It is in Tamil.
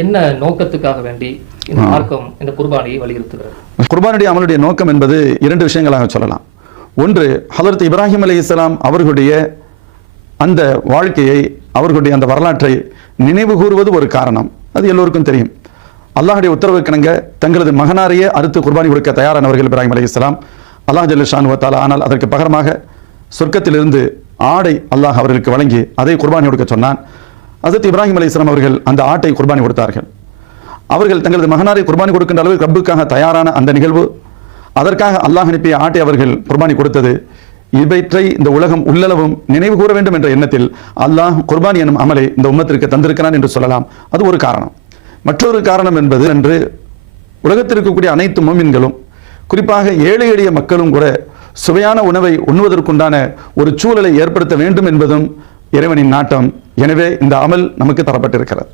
என்ன நோக்கத்துக்காக வேண்டி இந்த மார்க்கம் இந்த குர்பானியை வலியுறுத்துகிறது? குர்பானுடைய அமலுடைய நோக்கம் என்பது இரண்டு விஷயங்களாக சொல்லலாம். ஒன்று, ஹதரத் இப்ராஹிம் அலைஹிஸ்ஸலாம் அவர்களுடைய அந்த வாழ்க்கையை, அவர்களுடைய அந்த வரலாற்றை நினைவு கூறுவது ஒரு காரணம். அது எல்லோருக்கும் தெரியும். அல்லாஹுடைய உத்தரவுக்கிணங்க தங்களது மகனாரையே அறுத்து குர்பானி கொடுக்க தயாரானவர்கள் இப்ராஹிம் அலைஹிஸ்ஸலாம். அல்லாஹ் ஜல்ல ஷானு வ தஆலா ஆனால் அதற்கு பகரமாக சொர்க்கத்திலிருந்து ஆடை அல்லாஹ் அவர்களுக்கு வழங்கி அதை குர்பானி கொடுக்க சொன்னான். ஹதரத் இப்ராஹிம் அலைஹிஸ்ஸலாம் அவர்கள் அந்த ஆட்டை குர்பானி கொடுத்தார்கள். அவர்கள் தங்களது மகனாரை குர்பானி கொடுக்கின்ற அளவுக்கு ரப்புக்காக தயாரான அந்த நிகழ்வு, அதற்காக அல்லாஹ் அனுப்பிய ஆட்டை அவர்கள் குர்பானி கொடுத்தது, இவற்றை இந்த உலகம் உள்ளளவும் நினைவு கூற வேண்டும் என்ற எண்ணத்தில் அல்லாஹ் குர்பானி எனும் அமலை இந்த உம்மத்திற்கு தந்திருக்கிறான் என்று சொல்லலாம். அது ஒரு காரணம். மற்றொரு காரணம் என்பது என்று உலகத்தில் இருக்கக்கூடிய அனைத்து மோமின்களும், குறிப்பாக ஏழை எளிய மக்களும் கூட சுவையான உணவை உண்ணுவதற்குண்டான ஒரு சூழலை ஏற்படுத்த வேண்டும் என்பதும் இறைவனின் நாட்டம். எனவே இந்த அமல் நமக்கு தரப்பட்டிருக்கிறது.